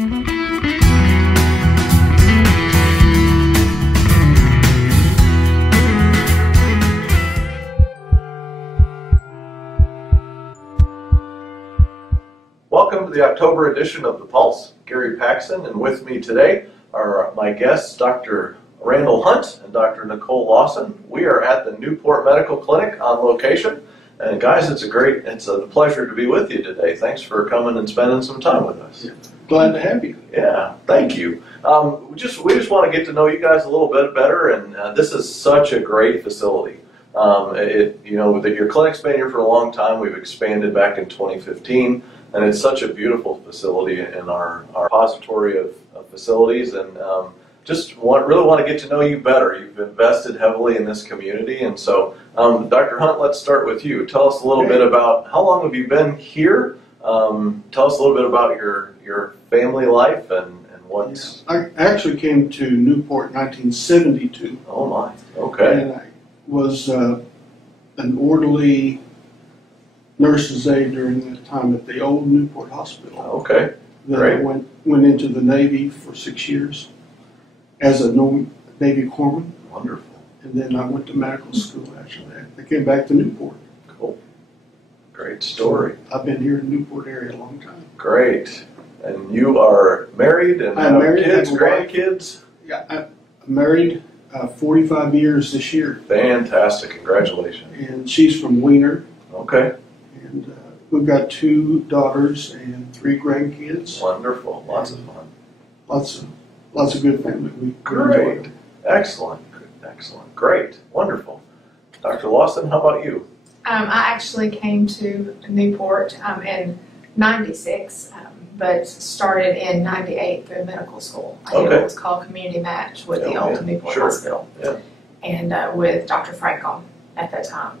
Welcome to the October edition of The Pulse. Gary Paxson, and with me today are my guests, Dr. Randall Hunt and Dr. Nicole Lawson. We are at the Newport Medical Clinic on location. And guys, it's a pleasure to be with you today. Thanks for coming and spending some time with us. Yeah. Glad to have you. Yeah, thank you. We just want to get to know you guys a little bit better, and this is such a great facility. Your clinic's been here for a long time. We've expanded back in 2015. And it's such a beautiful facility in our repository of facilities, and really want to get to know you better. You've invested heavily in this community, and so Dr. Hunt, let's start with you. Tell us a little bit about how long have you been here. Tell us a little bit about your family life and what's. Yeah. I actually came to Newport in 1972. Oh my, okay. And I was an orderly nurse's aide during that time at the old Newport Hospital. Okay, then great. I went into the Navy for 6 years as a Navy corpsman. Wonderful. And then I went to medical school after that. I came back to Newport. Cool. Great story. So I've been here in the Newport area a long time. Great. And you are married and I'm have married, kids, have a wife. grandkids? Yeah, I'm married 45 years this year. Fantastic. Congratulations. And she's from Wiener. Okay. And we've got 2 daughters and 3 grandkids. Wonderful. Lots of fun. Lots of good family. We Great. enjoy it. Excellent. Excellent. Great. Wonderful. Dr. Lawson, how about you? I actually came to Newport in '96, but started in '98 through medical school. Okay. It was called Community Match with the old Newport Hospital, and with Dr. Frankel at that time.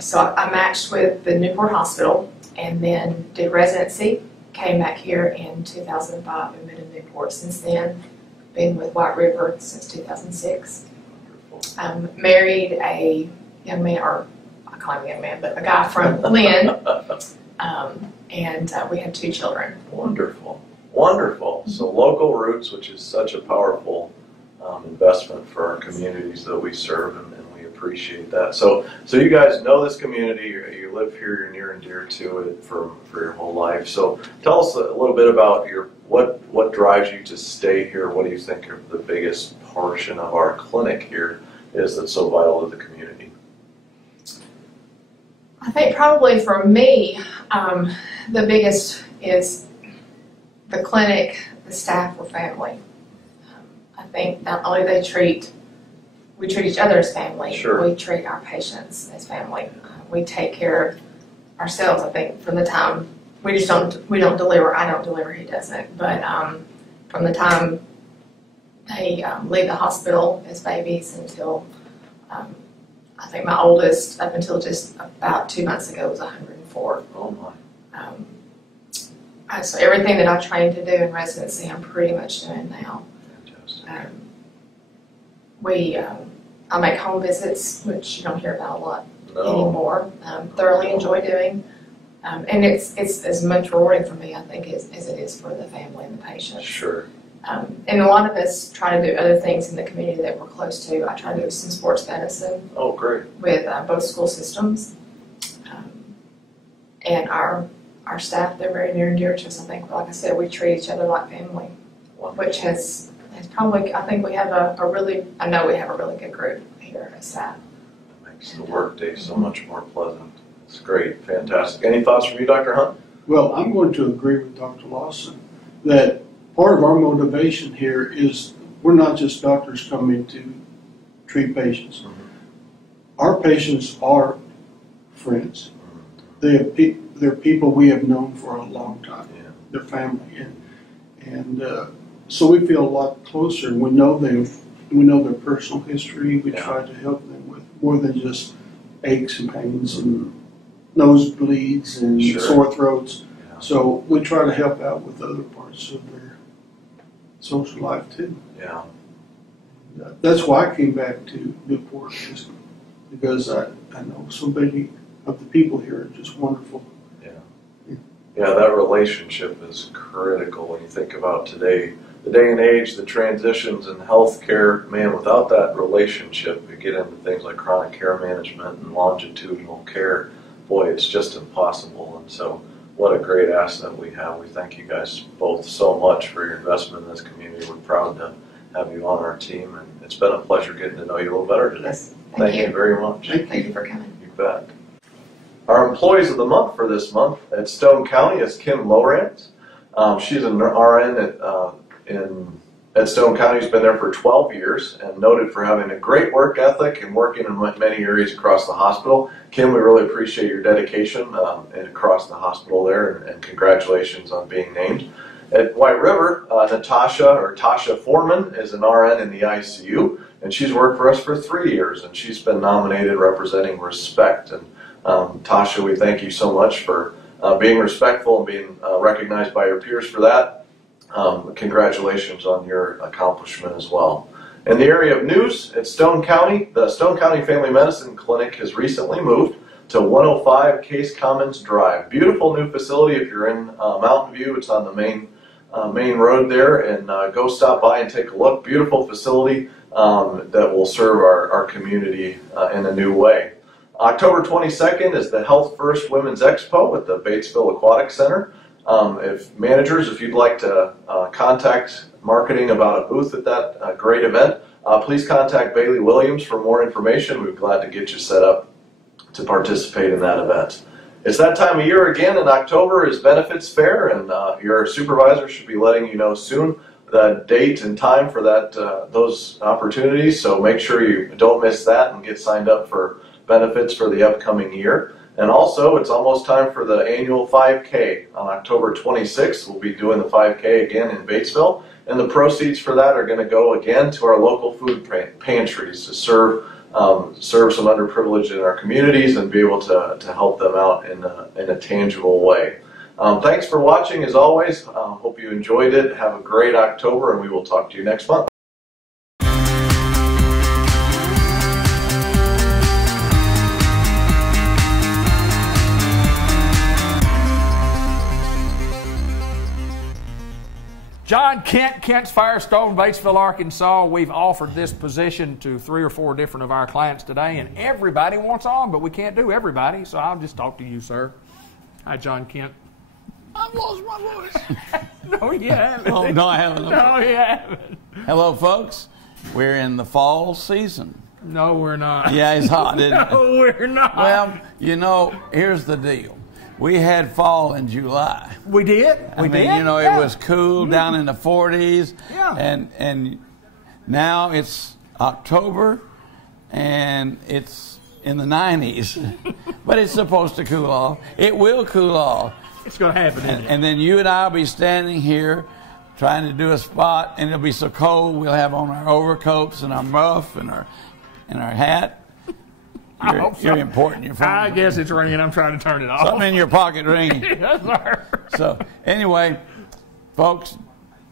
So I matched with the Newport Hospital and then did residency, came back here in 2005 and been in Newport since then. Been with White River since 2006. Married a young man, or I call him a young man, but a guy from Lynn, and we had 2 children. Wonderful. Wonderful. So local roots, which is such a powerful investment for our communities that we serve, and we appreciate that. So you guys know this community, you live here, you're near and dear to it for your whole life. So tell us a little bit about what drives you to stay here. What do you think are the biggest portion of our clinic here is that's so vital to the community? I think probably for me, the biggest is the clinic, the staff, or family. I think not only we treat each other as family, sure. We treat our patients as family. We take care of ourselves. I think from the time we don't deliver, I don't deliver, he doesn't, but from the time they leave the hospital as babies until I think my oldest, up until just about 2 months ago, was 104. Oh my. So everything that I trained to do in residency, I'm pretty much doing now. Fantastic. I make home visits, which you don't hear about a lot anymore. Thoroughly enjoy doing, and it's as much rewarding for me, I think, as it is for the family and the patients. Sure. And a lot of us try to do other things in the community that we're close to. I try to do some sports medicine. Oh, great. With both school systems, and our staff, they're very near and dear to us. I think, like I said, we treat each other like family, Wonderful. which has probably, I think we have I know we have a really good group here at staff. It makes the workday so much more pleasant. It's great. Fantastic. Any thoughts from you, Dr. Hunt? Well, I'm going to agree with Dr. Lawson that part of our motivation here is we're not just doctors coming to treat patients. Mm-hmm. Our patients are friends. They're people we have known for a long time. Yeah. They're family, and so we feel a lot closer. We know them. We know their personal history. We try to help them with more than just aches and pains and nosebleeds and sore throats. Yeah. So we try to help out with other parts of their social life too. Yeah. That's why I came back to Newport, just because I know so many of the people here are just wonderful. Yeah. Yeah, that relationship is critical when you think about today, the day and age, the transitions in healthcare. Man, without that relationship, you get into things like chronic care management and longitudinal care. Boy, it's just impossible. And so, what a great asset we have. We thank you guys both so much for your investment in this community. We're proud to have you on our team, and it's been a pleasure getting to know you a little better today. Yes, Thank you very much. Thank you for coming. You bet. Our employees of the month for this month at Stone County is Kim Lowrance. She's an RN at Stone County. She's been there for 12 years and noted for having a great work ethic and working in many areas across the hospital. Kim, we really appreciate your dedication across the hospital there, and congratulations on being named. At White River, Tasha Foreman is an RN in the ICU, and she's worked for us for 3 years, and she's been nominated representing respect. And Tasha, we thank you so much for being respectful and being recognized by your peers for that. Congratulations on your accomplishment as well. In the area of news at Stone County, the Stone County Family Medicine Clinic has recently moved to 105 Case Commons Drive. Beautiful new facility. If you're in Mountain View, it's on the main road there, and go stop by and take a look. Beautiful facility that will serve our community in a new way. October 22nd is the Health First Women's Expo at the Batesville Aquatic Center. If you'd like to contact marketing about a booth at that great event, please contact Bailey Williams for more information. We'd be glad to get you set up to participate in that event. It's that time of year again. In October is Benefits Fair, and your supervisor should be letting you know soon the date and time for those opportunities. So make sure you don't miss that and get signed up for benefits for the upcoming year. And also, it's almost time for the annual 5K on October 26th. We'll be doing the 5K again in Batesville, and the proceeds for that are going to go again to our local food pantries to serve some underprivileged in our communities and be able to help them out in a tangible way. Thanks for watching as always. Hope you enjoyed it. Have a great October, and we will talk to you next month. John Kent, Kent's Firestone, Batesville, Arkansas. We've offered this position to 3 or 4 different of our clients today, and everybody wants on, but we can't do everybody, so I'll just talk to you, sir. Hi, John Kent. I've lost my voice. No, you haven't. Oh, no, I haven't. No, you haven't. Hello, folks. We're in the fall season. No, we're not. Yeah, it's hot, isn't it? No, we're not. Well, here's the deal. We had fall in July. We did? I mean, it was cool down in the 40s. Yeah. And now it's October, and it's in the 90s. But it's supposed to cool off. It will cool off. It's going to happen, isn't it? And then you and I will be standing here trying to do a spot, and it'll be so cold we'll have on our overcoats and our muff and our hat. You're important. Your phone. I guess it's ringing. I'm trying to turn it off. Something in your pocket ringing. Yes, sir. So anyway, folks,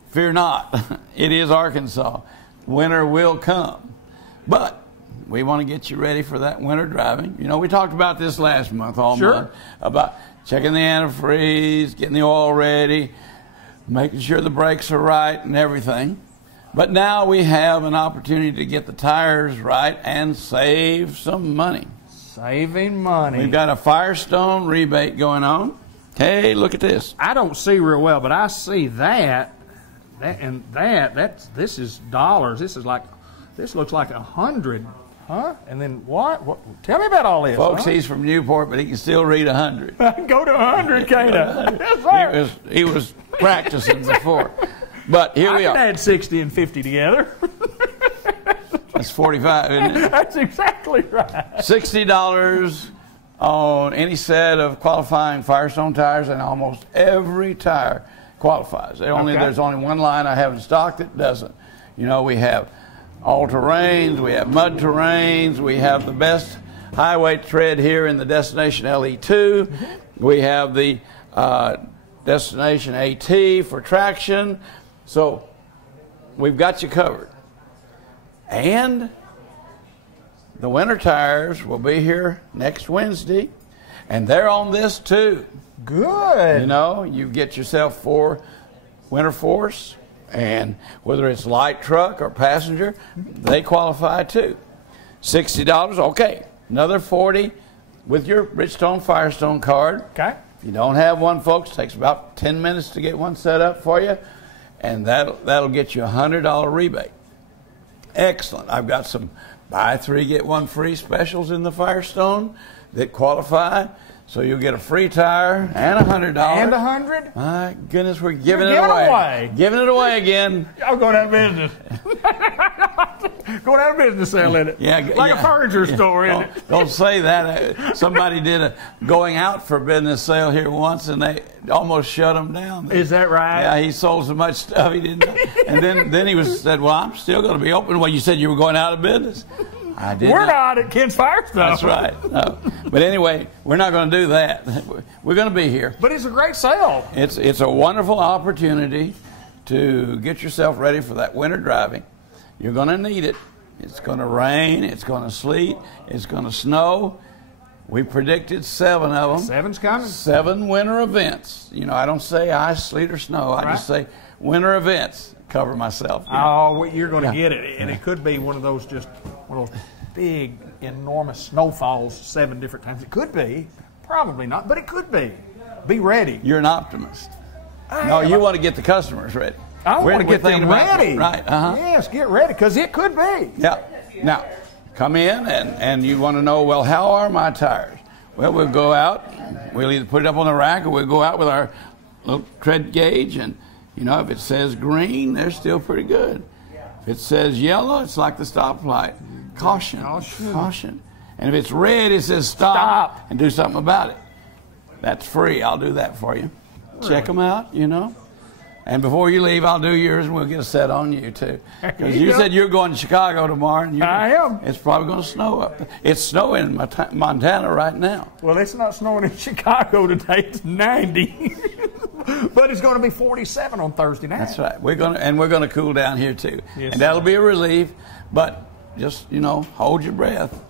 fear not. It is Arkansas. Winter will come. But we want to get you ready for that winter driving. You know, we talked about this last month, month, about checking the antifreeze, getting the oil ready, making sure the brakes are right and everything. But now we have an opportunity to get the tires right and save some money. Saving money. We've got a Firestone rebate going on. Hey, look at this. I don't see real well, but I see that this is dollars. This looks like 100, huh? And then what? Tell me about all this, folks. He's from Newport, but he can still read 100. I can go to 100, can't I? Yes, sir. He was practicing before. But here we are. I can add 60 and 50 together. That's 45, isn't it? That's exactly right. $60 on any set of qualifying Firestone tires, and almost every tire qualifies. There's only one line I have in stock that doesn't. You know, we have all-terrains, we have mud terrains, we have the best highway tread here in the Destination LE2. We have the Destination AT for traction. So we've got you covered. And the winter tires will be here next Wednesday, and they're on this too. Good. You know, you get yourself 4 winter force, and whether it's light truck or passenger, they qualify too. $60, okay. Another $40 with your Bridgestone Firestone card. Okay. If you don't have one, folks, it takes about 10 minutes to get one set up for you, and that'll get you a $100 rebate. Excellent. I've got some buy 3, get 1 free specials in the Firestone that qualify. So you'll get a free tire and $100. And $100? My goodness, we're giving it giving away. away. Giving it away again. Y'all going out of business. Going out of business selling it. Yeah, like a furniture store, isn't it? Don't say that. Somebody did a going out for business sale here once, and they almost shut him down. Is that right? Yeah, he sold so much stuff he didn't know. And then he said, well, I'm still going to be open. Well, you said you were going out of business. I did. We're not at Ken's Firestone. That's right. No. But anyway, we're not going to do that. We're going to be here. But it's a great sale. It's a wonderful opportunity to get yourself ready for that winter driving. You're going to need it. It's going to rain. It's going to sleet. It's going to snow. We predicted 7 of them. 7's coming. 7 winter events. You know, I don't say ice, sleet, or snow. I just say winter events. Cover myself. You know? Oh, well, you're going to get it. And it could be one of those big, enormous snowfalls 7 different times. It could be. Probably not, but it could be. Be ready. You're an optimist. No, you want to get the customers ready. I want to get them ready. Right. Uh-huh. Yes, get ready, because it could be. Yeah. Now, come in and you want to know, well, how are my tires? Well, we'll go out. We'll either put it up on the rack or we'll go out with our little tread gauge. And, you know, if it says green, they're still pretty good. If it says yellow, it's like the stoplight. Caution. Caution. And if it's red, it says stop. And do something about it. That's free. I'll do that for you. Really? Check them out, you know. And before you leave, I'll do yours, and we'll get a set on you, too. Because you said you're going to Chicago tomorrow. And I am. It's probably going to snow up there. It's snowing in Montana right now. Well, it's not snowing in Chicago today. It's 90. But it's going to be 47 on Thursday night. That's right. We're going to cool down here, too. Yes, and that'll be a relief. But just, you know, hold your breath.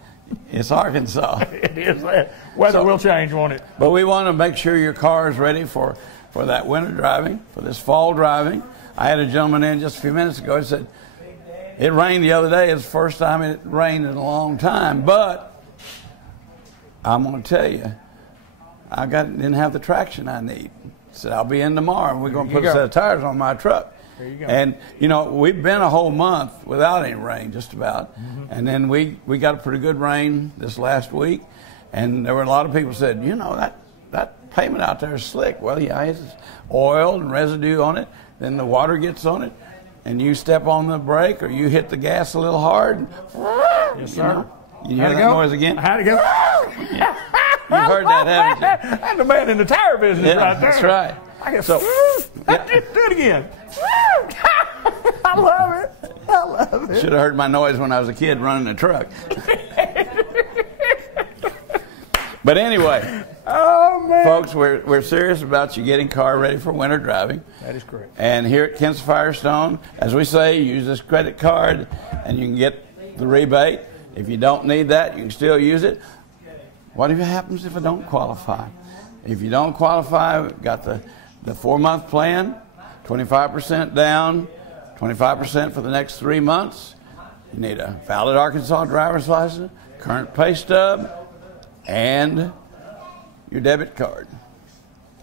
It's Arkansas. It is that. Weather will change, won't it? But we want to make sure your car is ready for that winter driving, for this fall driving. I had a gentleman in just a few minutes ago. He said, it rained the other day. It's the first time it rained in a long time. But I'm going to tell you, I didn't have the traction I need. He said, I'll be in tomorrow, and we're going to put a set of tires on my truck. There you go. And, you know, we've been a whole month without any rain, just about. Mm-hmm. And then we got a pretty good rain this last week. And there were a lot of people said, you know, that pavement out there is slick. Well, yeah, it's oil and residue on it. Then the water gets on it, and you step on the brake or you hit the gas a little hard. And, yes, sir. You hear that noise again? How'd it go? Yeah. You've heard that, haven't you? I'm the man in the tire business right there. That's right. I guess so. Yeah. Do it again. I love it. I love it. Should have heard my noise when I was a kid running a truck. But anyway, oh, man. Folks, we're serious about you getting car ready for winter driving. That is correct. And here at Ken's Firestone, as we say, use this credit card and you can get the rebate. If you don't need that, you can still use it. What happens if I don't qualify? If you don't qualify, we've got the 4-month plan, 25% down, 25% for the next 3 months. You need a valid Arkansas driver's license, current pay stub, and your debit card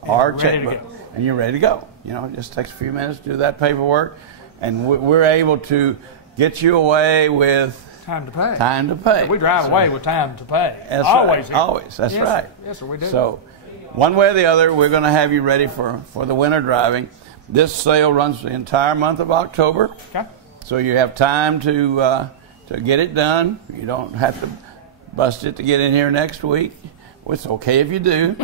or checkbook. And you're ready to go. You know, it just takes a few minutes to do that paperwork, and we're able to get you away with time to pay. Time to pay. We drive away with time to pay. That's always. Right. Always. That's yes, right. Yes, sir, we do. So, one way or the other, we're going to have you ready for the winter driving. This sale runs the entire month of October. Okay. So you have time to get it done. You don't have to bust it to get in here next week. Well, it's okay if you do.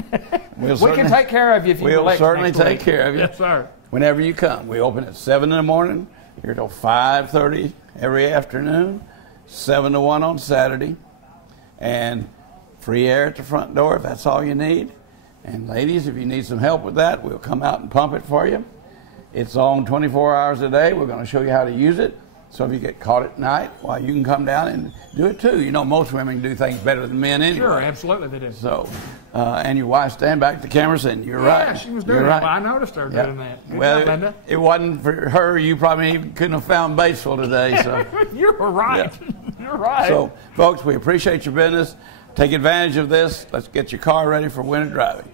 We can take care of you if you We'll certainly take care of you. Yes, sir. Whenever you come. We open at 7 in the morning, here till 5:30 every afternoon, 7 to 1 on Saturday, and free air at the front door if that's all you need. And ladies, if you need some help with that, we'll come out and pump it for you. It's on 24 hours a day. We're going to show you how to use it. So if you get caught at night, well, you can come down and do it too. You know, most women do things better than men anyway. Sure, absolutely they do. So, and your wife stand back to the camera saying, "You're right." Yeah, she was doing that. I noticed her doing that. Good well, job, Linda. it wasn't for her. You probably even couldn't have found Batesville today. So You're right. Yeah. You're right. So, folks, we appreciate your business. Take advantage of this. Let's get your car ready for winter driving.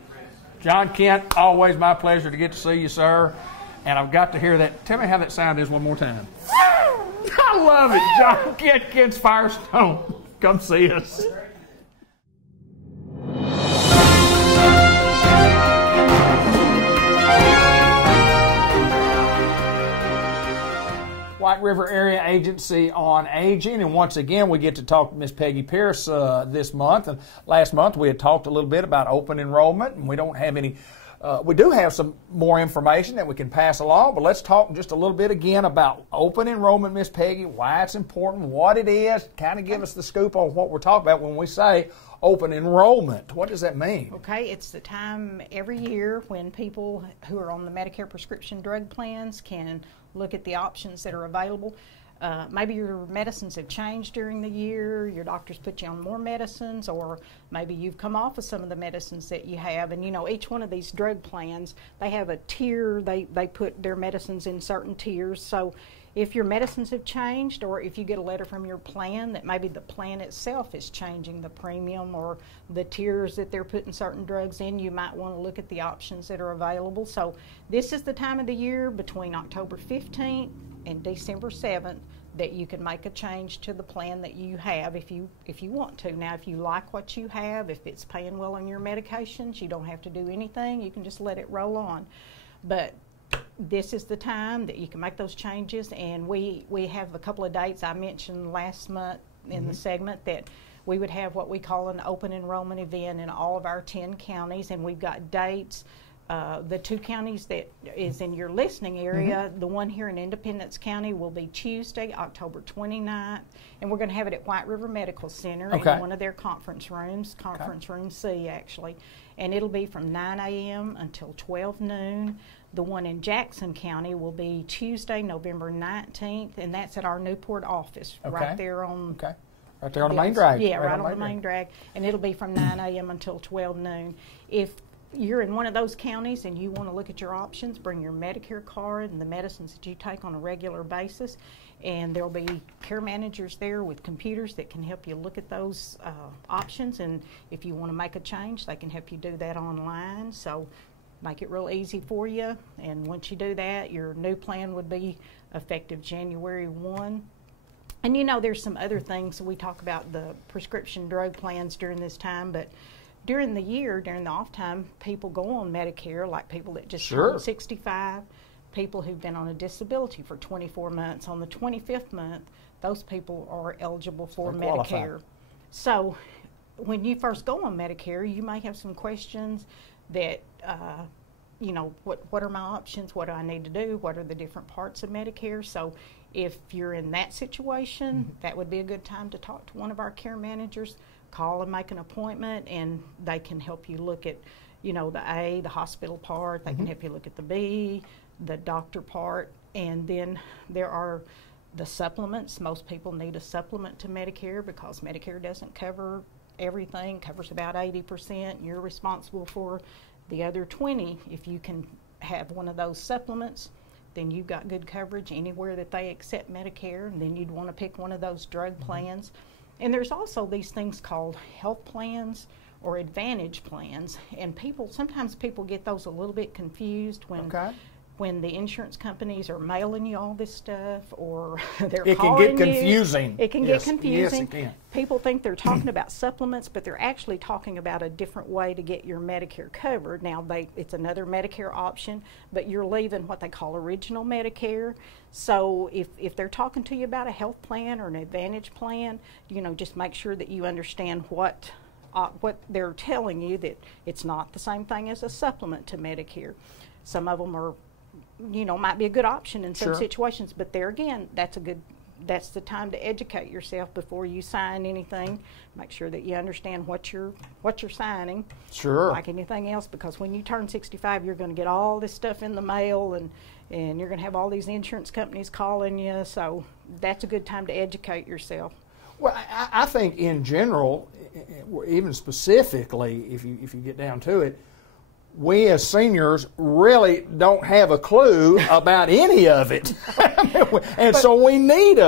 John Kent, always my pleasure to get to see you, sir. And I've got to hear that. Tell me how that sound is one more time. I love it. John Kent, Kent's Firestone. Come see us. White River Area Agency on Aging, and once again we get to talk to Miss Peggy Pierce this month. And last month we had talked a little bit about open enrollment, and we don't have any. We do have some more information that we can pass along, but let's talk just a little bit again about open enrollment, Miss Peggy, why it's important, what it is, kind of give us the scoop on what we're talking about when we say open enrollment. What does that mean? Okay, it's the time every year when people who are on the Medicare prescription drug plans can look at the options that are available. Maybe your medicines have changed during the year, your doctor's put you on more medicines, or maybe you've come off of some of the medicines that you have. And you know, each one of these drug plans, they have a tier, they put their medicines in certain tiers. So if your medicines have changed, or if you get a letter from your plan that maybe the plan itself is changing the premium or the tiers that they're putting certain drugs in, you might want to look at the options that are available. So this is the time of the year between October 15th and December 7th that you can make a change to the plan that you have if you want to. Now, if you like what you have, if it's paying well on your medications, you don't have to do anything. You can just let it roll on. But this is the time that you can make those changes, and we have a couple of dates I mentioned last month in the segment that we would have what we call an open enrollment event in all of our 10 counties, and we've got dates. The 2 counties that is in your listening area, the one here in Independence County will be Tuesday, October 29th, and we're going to have it at White River Medical Center in one of their conference rooms, Room C actually, and it'll be from 9 a.m. until 12 noon. The one in Jackson County will be Tuesday, November 19th, and that's at our Newport office, right there on right there on the main drag. Yeah, right on the main drag, and it'll be from 9 a.m. until 12 noon. If you're in one of those counties and you want to look at your options, bring your Medicare card and the medicines that you take on a regular basis, and there'll be care managers there with computers that can help you look at those options, and if you want to make a change, they can help you do that online. So make it real easy for you, and once you do that, your new plan would be effective January 1. And you know, there's some other things. We talk about the prescription drug plans during this time, but during the year, during the off time, people go on Medicare, like people that just turned 65, people who've been on a disability for 24 months. On the 25th month, those people are eligible for Medicare. So when you first go on Medicare, you may have some questions that, you know, what are my options? What do I need to do? What are the different parts of Medicare? So if you're in that situation, that would be a good time to talk to one of our care managers. Call and make an appointment, and they can help you look at, you know, the A, the hospital part. They can help you look at the B, the doctor part, and then there are the supplements. Most people need a supplement to Medicare because Medicare doesn't cover everything, covers about 80%. You're responsible for the other 20. If you can have one of those supplements, then you've got good coverage anywhere that they accept Medicare, and then you'd want to pick one of those drug plans. And there's also these things called health plans or advantage plans, and sometimes people get those a little bit confused when the insurance companies are mailing you all this stuff, or they're calling you. It can get confusing. It can get confusing. Yes, it can. People think they're talking about supplements, but they're actually talking about a different way to get your Medicare covered. Now, it's another Medicare option, but you're leaving what they call original Medicare. So if they're talking to you about a health plan or an advantage plan, you know, just make sure that you understand what they're telling you, that it's not the same thing as a supplement to Medicare. Some of them are, you know, might be a good option in some situations, but there again, that's the time to educate yourself before you sign anything. Make sure that you understand what you're signing. Like anything else, because when you turn 65, you're going to get all this stuff in the mail, and and you're going to have all these insurance companies calling you, so that's a good time to educate yourself. Well, I think in general, even specifically, if you get down to it, we as seniors really don't have a clue about any of it. And so we need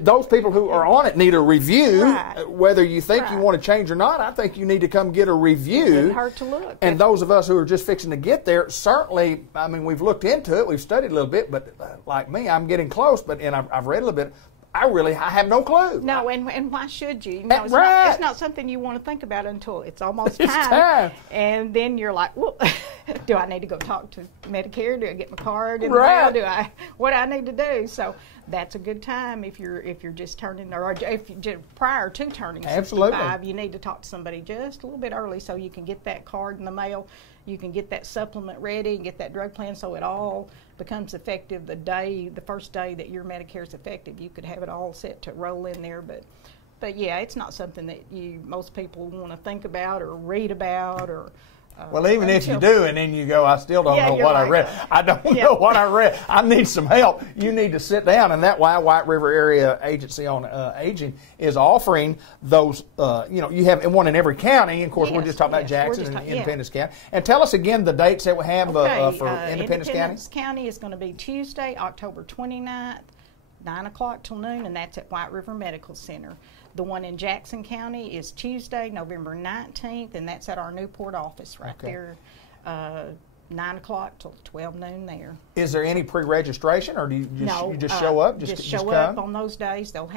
those people who are on it need a review. Right. Whether you think you Right. want to change or not, I think you need to come get a review. It wouldn't hurt to look. And those of us who are just fixing to get there, certainly, I mean, we've looked into it, we've studied a little bit, but like me, I'm getting close, and I've read a little bit. I have no clue. No, and why should you? It's right. it's not something you want to think about until it's almost It's time. time. And then you're like, well, do I need to go talk to Medicare? Do I get my card in the Right. mail? What do I need to do? So that's a good time if you're just turning, or if you prior to turning Absolutely. 65, you need to talk to somebody just a little bit early so you can get that card in the mail. You can get that supplement ready and get that drug plan so it all becomes effective the first day that your Medicare is effective. You could have it all set to roll in there, but yeah, it's not something that most people want to think about or read about or. Well, even if you do, and then you go, I still don't know what I read. I don't know what I read. I need some help. You need to sit down, and that's why White River Area Agency on Aging is offering those. You have one in every county. Of course, we're just talking about Jackson and Independence County. And tell us again the dates that we have for Independence County. Independence County is going to be Tuesday, October 29th, 9 o'clock till noon, and that's at White River Medical Center. The one in Jackson County is Tuesday, November 19th, and that's at our Newport office right there, 9 o'clock till 12 noon there. Is there any pre-registration, or do you just show up? Just show up on those days. They'll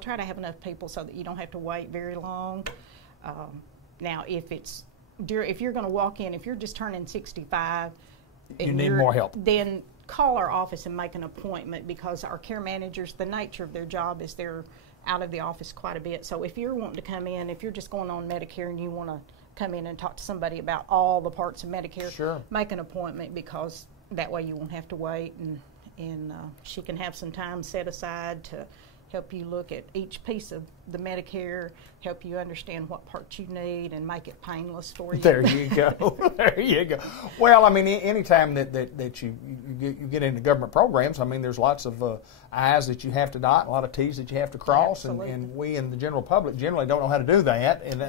try to have enough people so that you don't have to wait very long. Now, if you're going to walk in, if you're just turning 65, you need more help. Then call our office and make an appointment, because our care managers, the nature of their job is they're out of the office quite a bit. So if you're wanting to come in, if you're just going on Medicare and you want to come in and talk to somebody about all the parts of Medicare, sure, make an appointment, because that way you won't have to wait, and she can have some time set aside to help you look at each piece of the Medicare, help you understand what parts you need, and make it painless for you. There you go. There you go. Well, I mean, anytime that you get into government programs, I mean, there's lots of I's that you have to dot, a lot of T's that you have to cross, and we in the general public generally don't know how to do that, and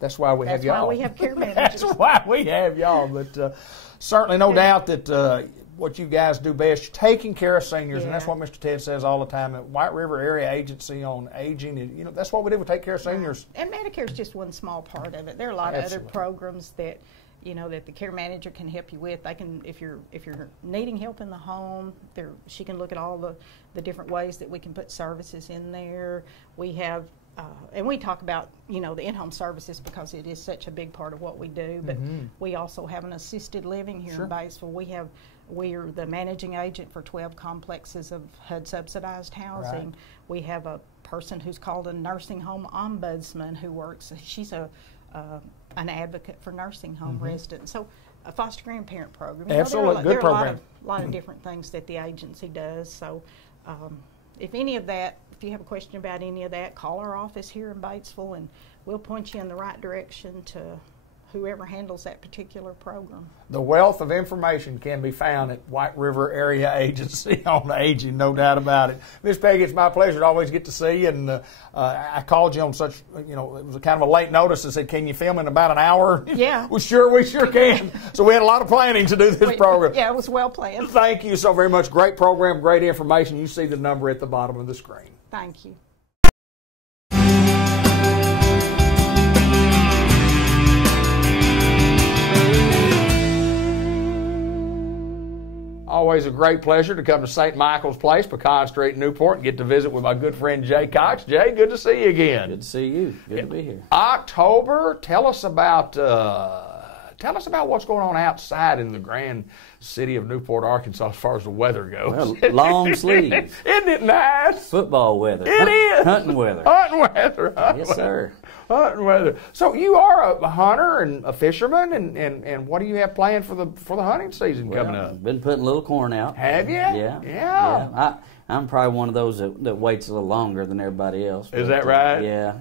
that's why we have y'all. That's why we have care managers. That's why we have y'all. But certainly no doubt that what you guys do best, taking care of seniors, and that's what Mr. Ted says all the time. At White River Area Agency on Aging, that's what we do. We take care of seniors. And Medicare is just one small part of it. There are a lot of other programs that that the care manager can help you with. They can, if you're needing help in the home, she can look at all the different ways that we can put services in there. We have. And we talk about, the in-home services because it is such a big part of what we do. But we also have an assisted living here in Batesville. We are the managing agent for 12 complexes of HUD-subsidized housing. Right. We have a person who's called a nursing home ombudsman who works. She's an advocate for nursing home residents. So a foster grandparent program. Absolutely, good program. There are a lot of different things that the agency does. So if you have a question about any of that, call our office here in Batesville, and we'll point you in the right direction to whoever handles that particular program. The wealth of information can be found at White River Area Agency on Aging, no doubt about it. Miss Peggy, it's my pleasure to always get to see you, and I called you on such, it was a kind of a late notice. I said, can you film in about an hour? Yeah. We sure can. So we had a lot of planning to do this program. Yeah, it was well planned. Thank you so very much. Great program, great information. You see the number at the bottom of the screen. Thank you. Always a great pleasure to come to St. Michael's Place, Pecan Street, Newport, and get to visit with my good friend Jay Cox. Jay, good to see you again. Good to see you. Good to be here. October, tell us about what's going on outside in the grand city of Newport, Arkansas, as far as the weather goes. Well, long sleeves. Isn't it nice? Football weather. It is. Hunting weather. Hunting weather. Yes, sir. Hunting weather. So you are a hunter and a fisherman, and what do you have planned for the hunting season coming up? Been putting a little corn out. Have you? Yeah. I'm probably one of those that waits a little longer than everybody else. Is that right? Yeah.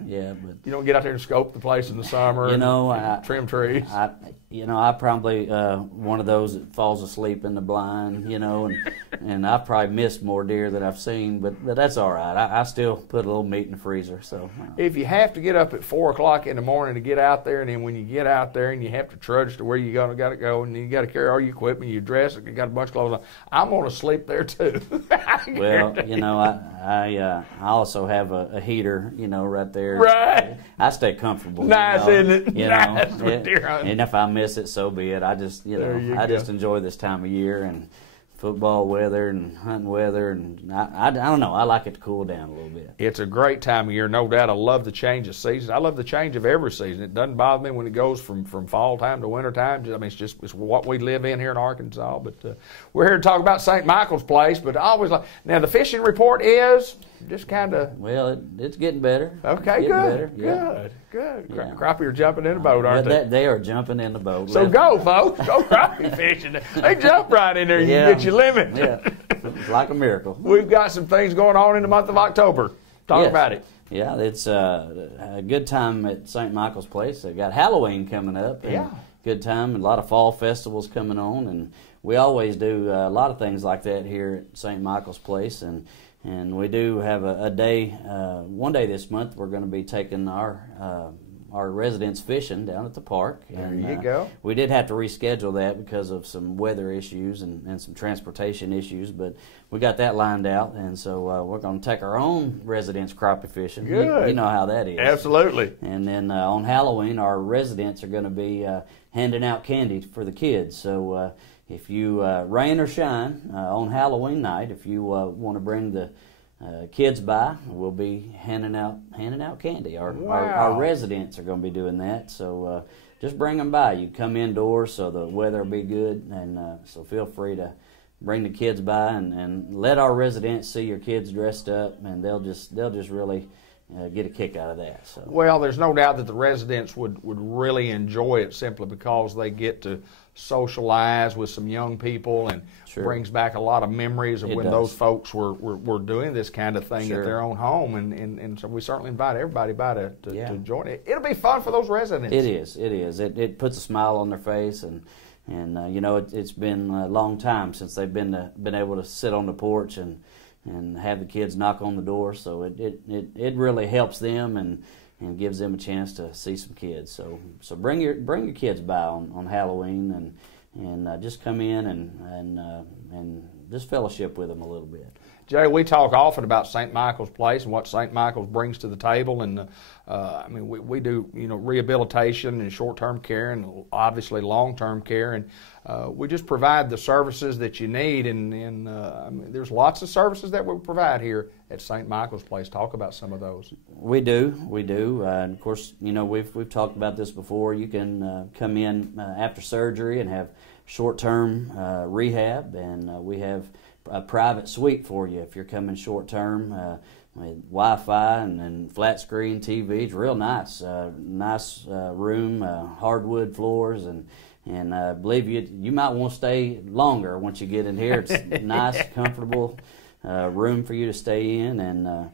But you don't get out there and scope the place in the summer. And trim trees. I probably one of those that falls asleep in the blind, and I've probably missed more deer than I've seen, but that's all right. I still put a little meat in the freezer. So if you have to get up at 4 o'clock in the morning to get out there, and then when you get out there and you have to trudge to where you got to go, and you got to carry all your equipment, you dress, you got a bunch of clothes on, I'm going to sleep there too. Well, I also have a heater, right there. Right. I stay comfortable. Nice, isn't it? Nice with deer hunting. And if I miss it, so be it. I just, just enjoy this time of year and football weather and hunting weather, and I don't know. I like it to cool down a little bit. It's a great time of year, no doubt. I love the change of season. I love the change of every season. It doesn't bother me when it goes from fall time to winter time. I mean, it's what we live in here in Arkansas. But we're here to talk about St. Michael's Place. But I always like, now the fishing report is just kind of, well, it's getting better. Okay, good. Yeah. Crappie are jumping in the boat, aren't they? They are jumping in the boat. So go, folks. Go crappie fishing. They jump right in there. You get your limit. Yeah, it's like a miracle. We've got some things going on in the month of October. Talk about it. Yeah, it's a good time at St. Michael's Place. They've got Halloween coming up. Yeah. Good time, and a lot of fall festivals coming on, and we always do a lot of things like that here at St. Michael's Place, and we do have a day, one day this month, we're going to be taking our residents fishing down at the park. There you go. We did have to reschedule that because of some weather issues and some transportation issues, but we got that lined out, and so we're going to take our own residents crappie fishing. Good. You know how that is. Absolutely. And then on Halloween, our residents are going to be handing out candy for the kids. So if you, rain or shine, on Halloween night, if you want to bring the kids by, we'll be handing out candy. Our residents are going to be doing that, so just bring them by. You come indoors, so the weather will be good, and so feel free to bring the kids by and let our residents see your kids dressed up, and they'll just really get a kick out of that. So. Well, there's no doubt that the residents would really enjoy it simply because they get to socialize with some young people, and brings back a lot of memories of when those folks were doing this kind of thing at their own home, and so we certainly invite everybody by to join it. It'll be fun for those residents. It is. It puts a smile on their face, and it's been a long time since they've been able to sit on the porch and have the kids knock on the door, so it really helps them and gives them a chance to see some kids. So bring your kids by on Halloween and just come in and just fellowship with them a little bit. Jay, we talk often about St. Michael's Place and what St. Michael's brings to the table, and we do rehabilitation and short-term care and obviously long-term care, and we just provide the services that you need, and there's lots of services that we provide here at St. Michael's Place. Talk about some of those. We do, and of course, we've talked about this before. You can come in after surgery and have short-term rehab, and we have a private suite for you if you're coming short-term with Wi-Fi and flat screen TV. It's real nice, room, hardwood floors, and I believe you might want to stay longer once you get in here. It's a nice, comfortable room for you to stay in, and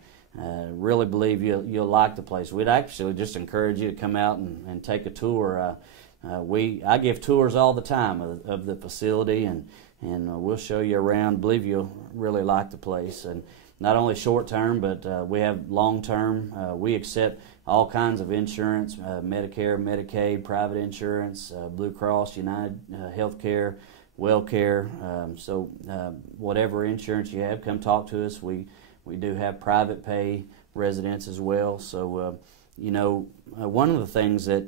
really believe you'll like the place. We'd actually just encourage you to come out and take a tour. I give tours all the time of the facility, and we'll show you around. Believe you'll really like the place, and not only short term, but we have long term. We accept all kinds of insurance: Medicare, Medicaid, private insurance, Blue Cross, United Healthcare, WellCare. So whatever insurance you have, come talk to us. We do have private pay residents as well. So one of the things that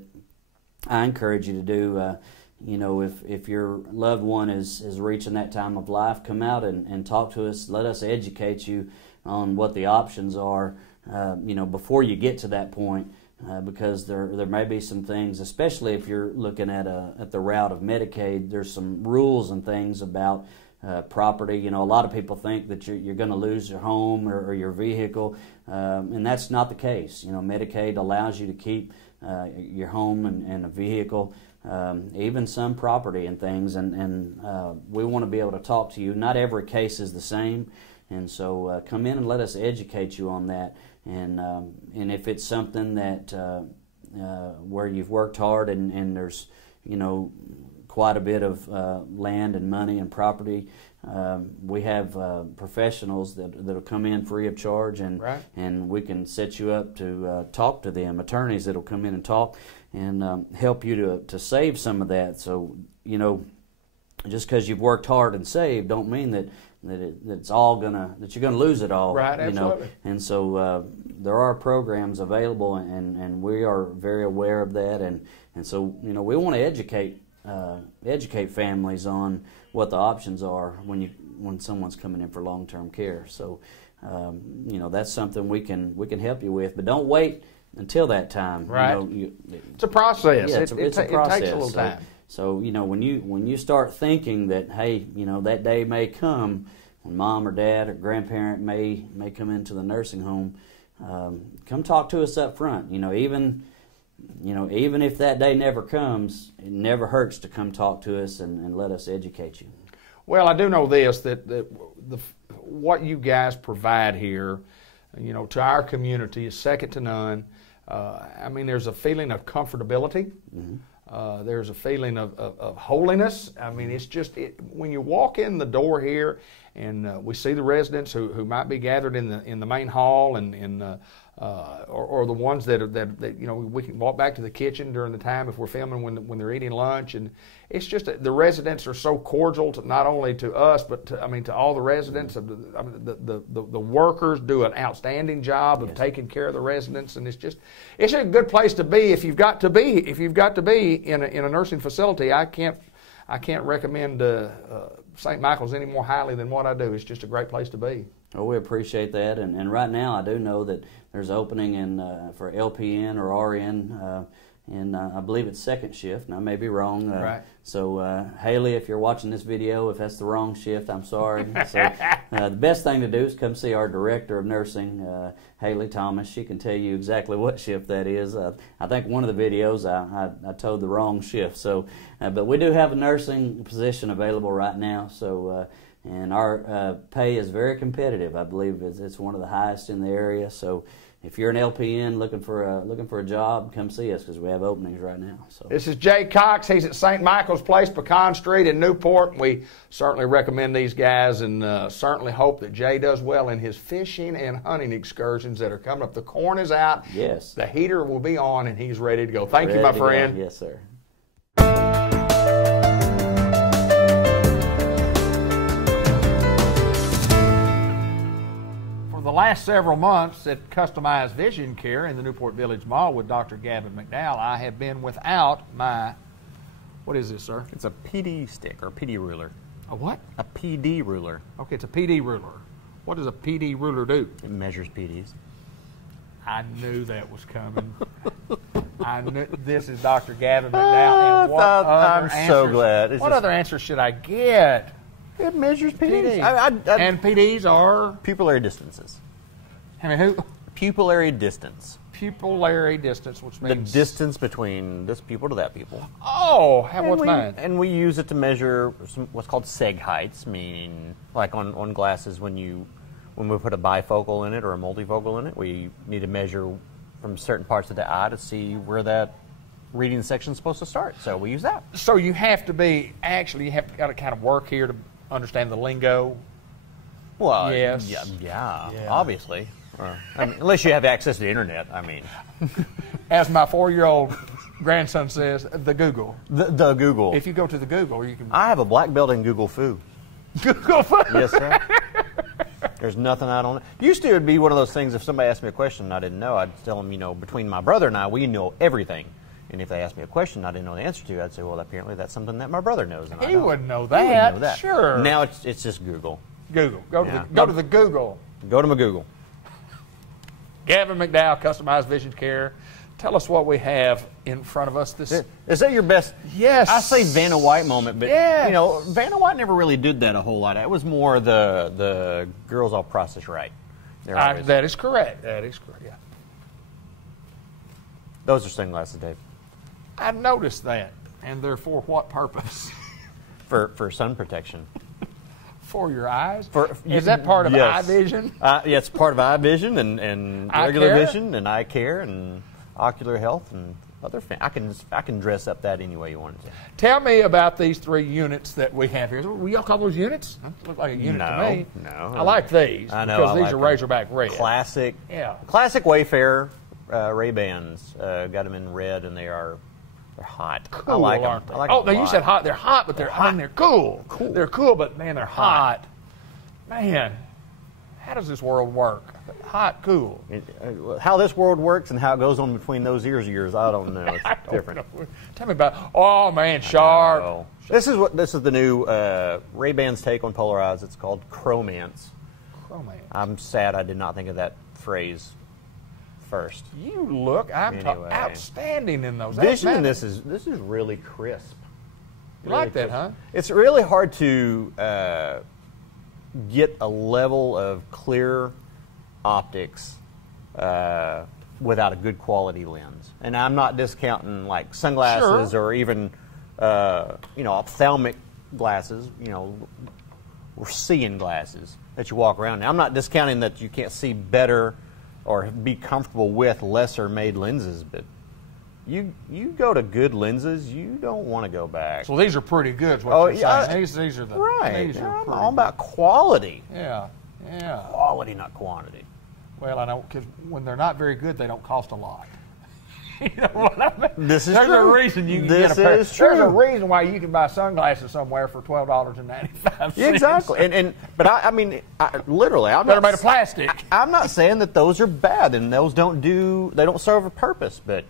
I encourage you to do. If your loved one is reaching that time of life, come out and talk to us. Let us educate you on what the options are, before you get to that point, because there may be some things, especially if you're looking at the route of Medicaid. There's some rules and things about property. A lot of people think that you're going to lose your home or your vehicle, and that's not the case. Medicaid allows you to keep your home and a vehicle. Even some property and things, and we want to be able to talk to you. Not every case is the same, and so come in and let us educate you on that. And if it's something that where you've worked hard and there's quite a bit of land and money and property. We have professionals that'll come in free of charge, and and we can set you up to talk to them. Attorneys that'll come in and talk and help you to save some of that. So just because you've worked hard and saved, don't mean that it's all that you're gonna lose it all. Right, absolutely. And so there are programs available, and we are very aware of that, and so we want to educate families on what the options are when someone's coming in for long-term care. So that's something we can help you with, but don't wait until that time. Right. It's a process. Yeah, it's a process. It takes a little time. So when you start thinking that, hey, that day may come when mom or dad or grandparent may come into the nursing home, come talk to us up front. Even if that day never comes, it never hurts to come talk to us and let us educate you. Well, I do know this, that what you guys provide here, to our community is second to none. There's a feeling of comfortability. Mm-hmm. There's a feeling of holiness. It's just when you walk in the door here, and we see the residents who might be gathered in the main hall, and or the ones that we can walk back to the kitchen during the time if we're filming when they're eating lunch, and it's just the residents are so cordial to not only to us but to all the residents. The workers do an outstanding job of taking care of the residents, and it's a good place to be if you've got to be in a nursing facility. I can't recommend St. Michael's any more highly than what I do. It's just a great place to be. Well, we appreciate that, and right now I do know that there's opening for LPN or RN, and I believe it's second shift, and I may be wrong. Right. So, Haley, if you're watching this video, if that's the wrong shift, I'm sorry. So, the best thing to do is come see our Director of Nursing, Haley Thomas. She can tell you exactly what shift that is. I think one of the videos I told the wrong shift. So, but we do have a nursing position available right now. So. And our pay is very competitive. I believe it's one of the highest in the area. So if you're an LPN looking for a job, come see us because we have openings right now. So this is Jay Cox. He's at St. Michael's Place, Pecan Street in Newport. We certainly recommend these guys, and certainly hope that Jay does well in his fishing and hunting excursions that are coming up. The corn is out. Yes. The heater will be on, and he's ready to go. Thank you, my friend. Yes, sir. The last several months at Customized Vision Care in the Newport Village Mall with Dr. Gavin McDowell, I have been without my, what is this, sir? It's a PD stick or PD ruler. A what? A PD ruler. Okay, it's a PD ruler. What does a PD ruler do? It measures PDs. I knew that was coming. I knew this is Dr. Gavin McDowell. And I'm so glad. What other answers should I get? It measures PDs. And PDs are? Pupillary distances. Who? Pupillary distance. Pupillary distance, which means? The distance between this pupil to that pupil. Oh, what's mine? And we use it to measure what's called seg heights, meaning like on glasses when we put a bifocal in it or a multifocal in it, we need to measure from certain parts of the eye to see where that reading section is supposed to start. So we use that. So you have to got to kind of work here to understand the lingo. Well, yes. Yeah, obviously. Unless you have access to the internet, As my 4-year-old grandson says, the Google. The Google. If you go to the Google, you can... I have a black belt in Google Foo. Google Foo? Yes, sir. There's nothing I don't know. Used to, it would be one of those things, if somebody asked me a question and I didn't know, I'd tell them, between my brother and I, we know everything. And if they asked me a question I didn't know the answer to, I'd say, well, apparently that's something that my brother knows. And He wouldn't know that. Sure. Now it's just Google. Google. Go to the Google. Go to my Google. Gavin McDowell, Customized Vision Care. Tell us what we have in front of us. Is that your best? Yes. I say Vanna White moment, but yes. Vanna White never really did that a whole lot. It was more the girls all process right. That is correct. That is correct. Yeah. Those are sunglasses, Dave. I noticed that. And they're for what purpose? For sun protection. For your eyes? Is that part of eye vision? Yeah, it's part of eye vision and eye regular care? vision and eye care and ocular health and I can dress up that any way you want to. Tell me about these 3 units that we have here. Will y'all call those units? They look like a unit to me. No. I like these because these are Razorback red. Classic. Yeah. Classic Wayfarer Ray-Bans. Got them in red, and they're hot. Cool, I like them. aren't they? I like them a you lot. said hot. They're hot, but they're cool. Cool. They're cool, but man, they're hot. Man, how does this world work? Hot, cool. How this world works and how it goes on between those ears of yours, I don't know. It's different. Tell me about. Oh man, sharp. Oh. This is the new Ray-Ban's take on polarized. It's called Chromance. Chromance. I'm sad I did not think of that phrase first. You look Anyway. outstanding in those. Vision in this is really crisp. You like that, huh? It's really hard to get a level of clear optics without a good quality lens. And I'm not discounting like sunglasses or even ophthalmic glasses, or seeing glasses that you walk around. Now, I'm not discounting that you can't see better or be comfortable with lesser made lenses, but you go to good lenses, you don't want to go back. So these are pretty good. Is what you're saying. These are the right. These are I'm all about quality. Yeah. Quality, not quantity. Well, I know, because when they're not very good, they don't cost a lot. You know what I mean? This is There's true. a reason you can This get a pair. is true. There's a reason why you can buy sunglasses somewhere for $12.95. Exactly. But I mean, literally, I'm They're not made of plastic. I'm not saying that those are bad and those don't serve a purpose. But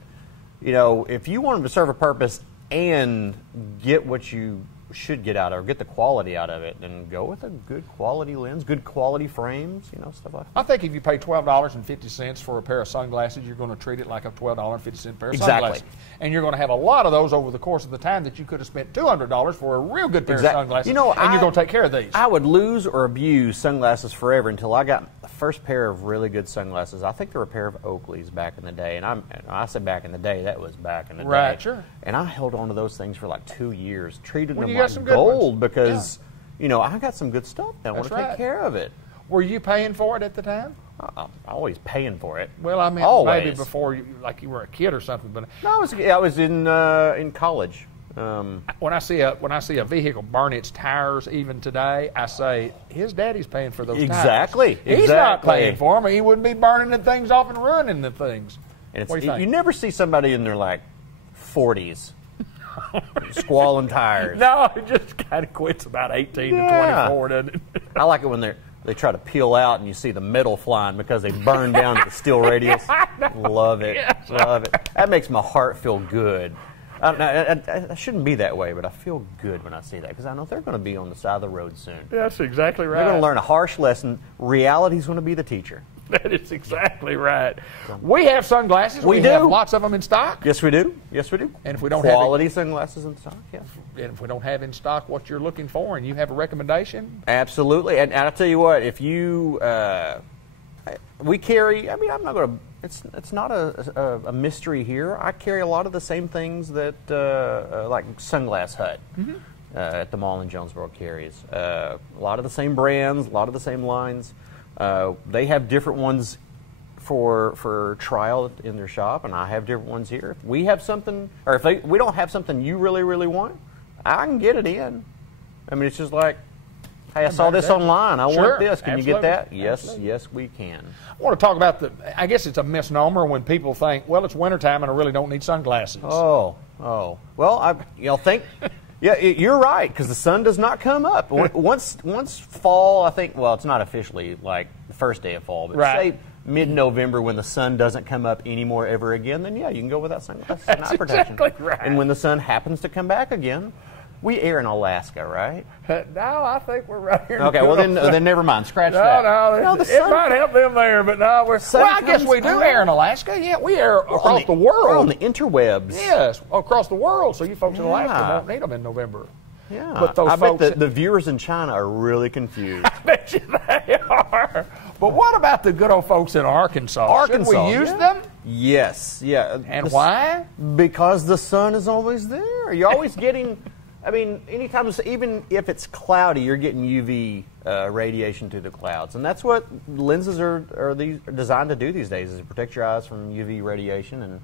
if you want them to serve a purpose and get what you should get out of it, or get the quality out of it, then go with a good quality lens, good quality frames, stuff like that. I think if you pay $12.50 for a pair of sunglasses, you're going to treat it like a $12.50 pair of Exactly. sunglasses. And you're going to have a lot of those over the course of the time that you could have spent $200 for a real good pair of sunglasses. And you're going to take care of these. I would lose or abuse sunglasses forever until I got the first pair of really good sunglasses. I think they were a pair of Oakleys back in the day. And I said back in the day, that was back in the day. Right, sure. And I held on to those things for like 2 years, treated them got like some good gold ones. because, I got some good stuff. I want to take care of it. Were you paying for it at the time? I'm always paying for it. Well, I mean, always. maybe before you were a kid or something. But No, I was in college. when I see a vehicle burn its tires, even today, I say his daddy's paying for those Exactly. tires. He's not paying for them. He wouldn't be burning the things off and ruining the things. And What do you think? you never see somebody in their 40s squalling tires. No, it just kind of quits about 18 to 24, doesn't it? I like it when they try to peel out and you see the metal flying because they burn down to the steel radius. Love it. Yes. Love it. That makes my heart feel good. I shouldn't be that way, but I feel good when I see that because I know they're going to be on the side of the road soon. That's exactly right. They're going to learn a harsh lesson. Reality's going to be the teacher. That is exactly right. We have sunglasses. We have do. lots of them in stock. Yes, we do. Yes, we do. And if we don't Quality sunglasses in stock, yes. And if we don't have in stock what you're looking for, and you have a recommendation, Absolutely. And I'll tell you what, if you, we carry, I'm not going to, it's not a mystery here. I carry a lot of the same things that, like Sunglass Hut at the mall in Jonesboro carries. A lot of the same brands, a lot of the same lines. They have different ones for trial in their shop, and I have different ones here. If we have something, or if we don't have something you really, really want, I can get it in. I mean, it's just like, hey, I saw this online. I want this. Can you get that? Yes, yes, we can. I want to talk about I guess it's a misnomer when people think, well, it's wintertime and I really don't need sunglasses. Oh. Well, think. Yeah, you're right, because the sun does not come up. Once fall, I think, well, it's not officially like the first day of fall, but say mid-November when the sun doesn't come up anymore ever again, then yeah, you can go without sunglasses and eye protection. Exactly right. And when the sun happens to come back again, we air in Alaska, right? No, I think we're right here. Okay, well then never mind. Scratch that. No, it might help them there, but no, well, I guess we do air in Alaska. Yeah, we air across the world. We're on the interwebs. Yes, across the world. So you folks in Alaska won't need them in November. Yeah, but those I folks bet the viewers in China are really confused. I bet you they are. But what about the good old folks in Arkansas? Should we use them? Yes, yeah. And why? Because the sun is always there. You're always getting... I mean, anytime, even if it's cloudy, you're getting UV radiation through the clouds, and that's what lenses are designed to do these days: is protect your eyes from UV radiation and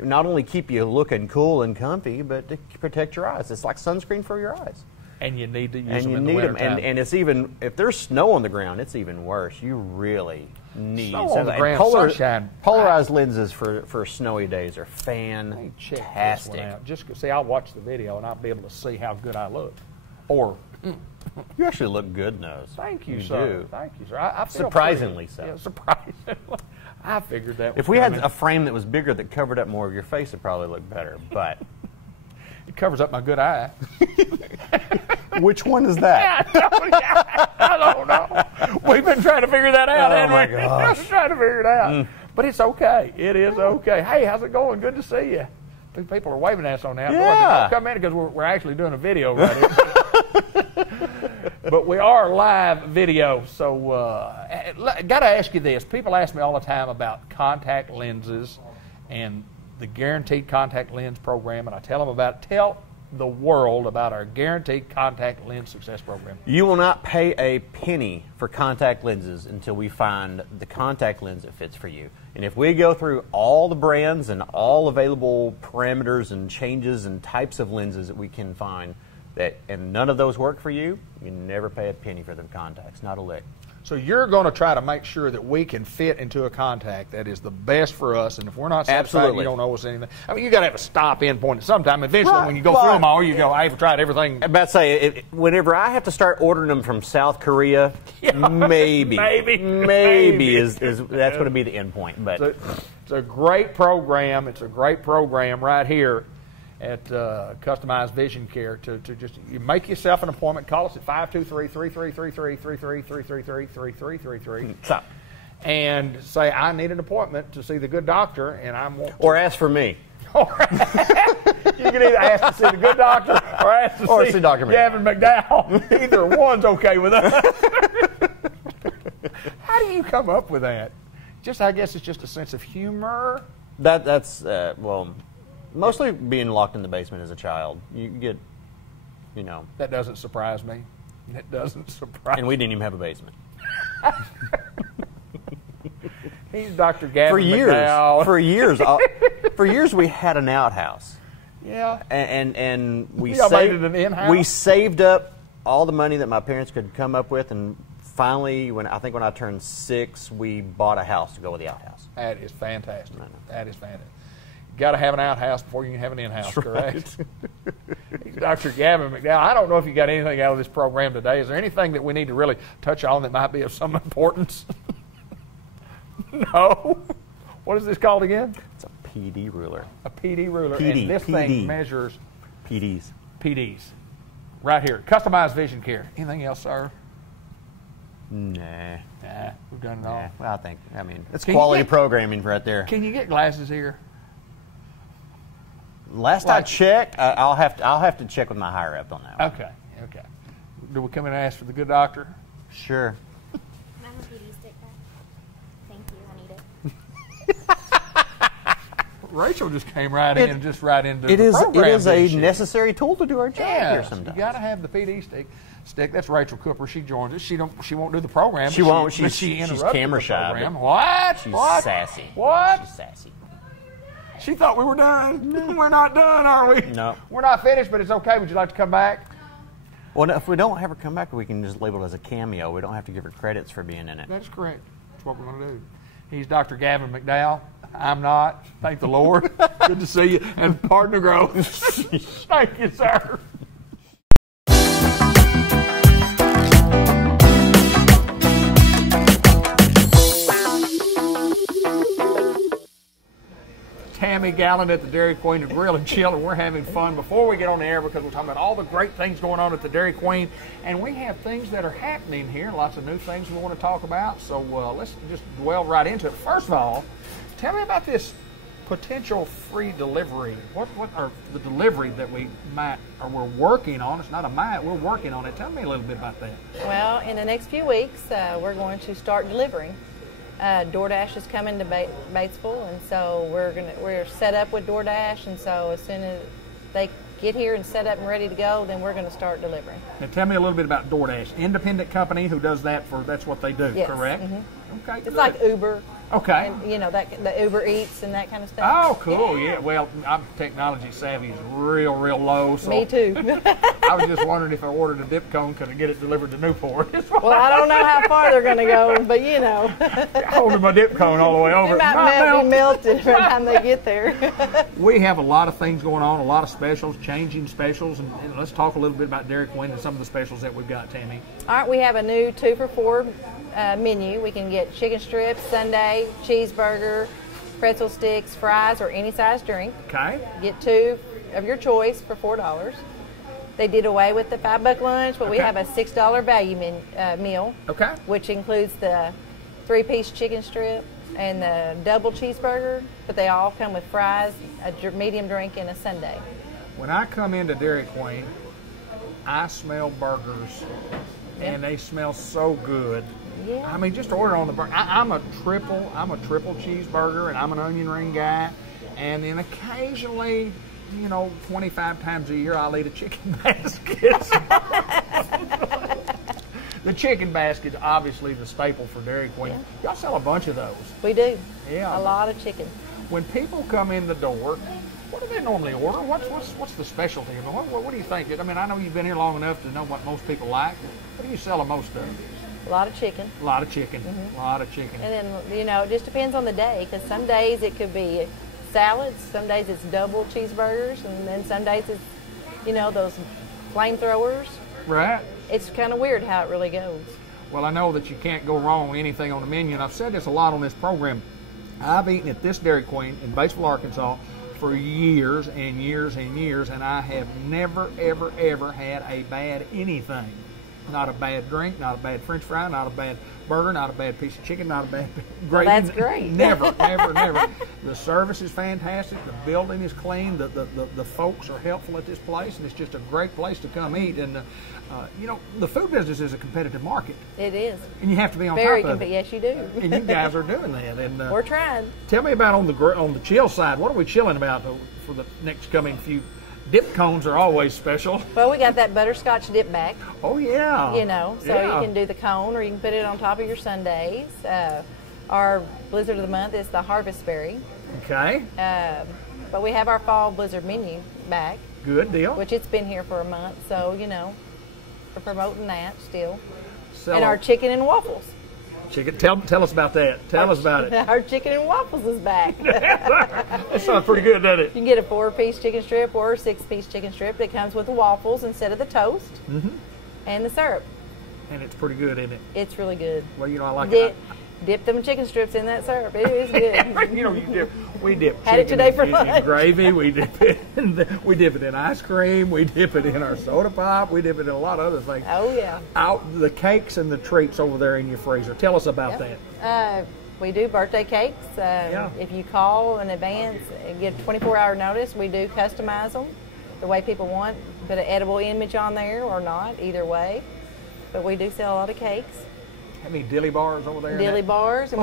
not only keep you looking cool and comfy, but to protect your eyes. It's like sunscreen for your eyes. And you need to use And them you in the need them, wintertime. and it's even if there's snow on the ground, it's even worse. You really need Snow on the and ground, sunshine. Polarized lenses for snowy days are Check this fantastic. one out. Just see, I'll watch the video and I'll be able to see how good I look. Or, You actually look good, Nose. thank you, You sir. do. Thank you, sir. I feel Surprisingly pretty. so. Yeah, surprisingly. I figured that. If was we had coming. a frame that was bigger that covered up more of your face, it'd probably look better. But It covers up my good eye. which one is that? I don't know. We've been trying to figure that out, Oh, haven't my we? gosh. We're trying to figure it out. But it's okay. It is okay. Hey, how's it going? Good to see you. These people are waving at us on the outdoor. Yeah. Come in because we're actually doing a video right here. But we are live video, so got to ask you this. People ask me all the time about contact lenses and the Guaranteed Contact Lens Program, and I tell them about it. Tell the world about our Guaranteed Contact Lens Success Program. You will not pay a penny for contact lenses until we find the contact lens that fits for you. And if we go through all the brands and all available parameters and changes and types of lenses that we can find, and none of those work for you, you never pay a penny for them contacts, not a lick. So you're going to try to make sure that we can fit into a contact that is the best for us, and if we're not satisfied, Absolutely. you don't owe us anything. I mean, you got to have a stop-in point at some time. Eventually, Right. when you go Well, through them all, you go, I've tried everything. I'm about to say, whenever I have to start ordering them from South Korea, maybe is that's going to be the end point. But It's a great program. It's a great program right here at Customized Vision Care to just you make yourself an appointment. Call us at 523-3333-3333-3333 stop. and say, I need an appointment to see the good doctor, and I want to. Or ask for me. You can either ask to see the good doctor or ask to see Dr. Gavin McDowell. Either one's okay with us. How do you come up with that? I guess it's just a sense of humor. That's mostly being locked in the basement as a child. You get, That doesn't surprise me. It doesn't surprise and we didn't even have a basement. He's Dr. Gavin For years, McDowell. for years we had an outhouse. Yeah. And we Y'all made saved it an in-house? We saved up all the money that my parents could come up with, and finally, when I turned 6, we bought a house to go with the outhouse. That is fantastic. That is fantastic. You got to have an outhouse before you can have an in-house, correct? He's Dr. Gavin McDowell. I don't know if you got anything out of this program today. Is there anything that we need to really touch on that might be of some importance? No. What is this called again? It's a PD ruler. A PD ruler. PD, and this PD. thing measures PDs. PDs. Right here. Customized Vision Care. Anything else, sir? Nah. Nah, we've done it all. Well, it's Can you quality get- programming right there. Can you get glasses here? Last I checked, I'll have to check with my higher up on that one. Okay. Do we come in and ask for the good doctor? Sure. Can I have a PD stick back? Thank you, I need it. Rachel just came right into the program. It is a didn't she? necessary tool to do our job Yes, here sometimes. you got to have the PD stick. That's Rachel Cooper. She joins us. She won't do the program. She but won't. but She's she interrupted camera the shy, program. but What? She's What? sassy. What? She's sassy. She thought we were done. We're not done, are we? No. We're not finished, but it's okay. Would you like to come back? Well, if we don't have her come back, we can just label it as a cameo. We don't have to give her credits for being in it. That's correct. That's what we're going to do. He's Dr. Gavin McDowell. I'm not. Thank the Lord. Good to see you. And partner growth. Thank you, sir. Tammy Gallant at the Dairy Queen to Grill and Chill, and we're having fun before we get on the air because we're talking about all the great things going on at the Dairy Queen, and we have things that are happening here, lots of new things we want to talk about, so let's just dwell right into it. First of all, tell me about this potential free delivery. What are the delivery that we're working on? It's not a might, we're working on it. Tell me a little bit about that. Well, in the next few weeks, we're going to start delivering. DoorDash is coming to Batesville, and so we're set up with DoorDash, and so as soon as they get here and set up and ready to go, then we're going to start delivering. Now tell me a little bit about DoorDash. Independent company who does that's what they do, Yes. correct? Mm-hmm. Okay, It's good. like Uber. Okay. And, you know, the Uber Eats and that kind of stuff. Oh, cool. Yeah. Well, I'm technology savvy is real low. So Me too. I was just wondering if I ordered a dip cone, could I get it delivered to Newport? Well, I don't know how far they're going to go, but you know. Holding my dip cone all the way over. It might be melted by the time they get there. We have a lot of things going on, a lot of specials, changing specials, and let's talk a little bit about Dairy Queen and some of the specials that we've got, Tammy. All right, we have a new 2 for $4 menu. We can get chicken strips, sundae, cheeseburger, pretzel sticks, fries, or any size drink. Okay. Get 2 of your choice for $4. They did away with the $5 lunch, but we have a $6 value meal. Okay. Which includes the 3-piece chicken strip and the double cheeseburger, but they all come with fries, a medium drink, and a sundae. When I come into Dairy Queen, I smell burgers, and they smell so good. Yeah. I mean, just order on the burger. I'm a triple cheeseburger, and I'm an onion ring guy, and then occasionally, 25 times a year, I'll eat a chicken basket. The chicken basket is obviously the staple for Dairy Queen. Yeah. Y'all sell a bunch of those. We do. Yeah. A lot of chicken. When people come in the door, what do they normally order? What's the specialty? I mean, what do you think? I mean, I know you've been here long enough to know what most people like. What do you sell the most of? A lot of chicken. A lot of chicken. A lot of chicken. And then, it just depends on the day, because some days it could be salads, some days it's double cheeseburgers, and then some days it's, those flamethrowers. Right. It's kind of weird how it really goes. Well, I know that you can't go wrong with anything on the menu, and I've said this a lot on this program. I've eaten at this Dairy Queen in Batesville, Arkansas for years and years and years, and I have never, ever, ever had a bad anything. Not a bad drink, not a bad French fry, not a bad burger, not a bad piece of chicken, not a bad gravy. Well, that's great. Never. The service is fantastic. The building is clean. The folks are helpful at this place, and it's just a great place to come eat. And the food business is a competitive market. It is. And you have to be on Very top of it. Yes, you do. And you guys are doing that. And we're trying. Tell me about on the chill side. What are we chilling about for the next coming few? Dip cones are always special. Well, we got that butterscotch dip back. Oh, yeah. So you can do the cone, or you can put it on top of your sundaes. Our blizzard of the month is the harvest berry. Okay. But we have our fall blizzard menu back. Good deal. Which it's been here for a month, so, we're promoting that still. And our chicken and waffles. Chicken. Tell us about that. Tell us about it. Our chicken and waffles is back. That sounds pretty good, doesn't it? You can get a 4-piece chicken strip or a 6-piece chicken strip that comes with the waffles instead of the toast and the syrup. And it's pretty good, isn't it? It's really good. Well, I like it. Dip them chicken strips in that syrup. It is good. We dip Had it today for in lunch. Gravy. We dip it in ice cream. We dip it in our soda pop. We dip it in a lot of other things. Oh yeah. Out the cakes and the treats over there in your freezer. Tell us about that. We do birthday cakes. If you call in advance and give 24-hour notice, we do customize them the way people want. Put an edible image on there or not, either way. But we do sell a lot of cakes. How many dilly bars over there? Dilly bars, and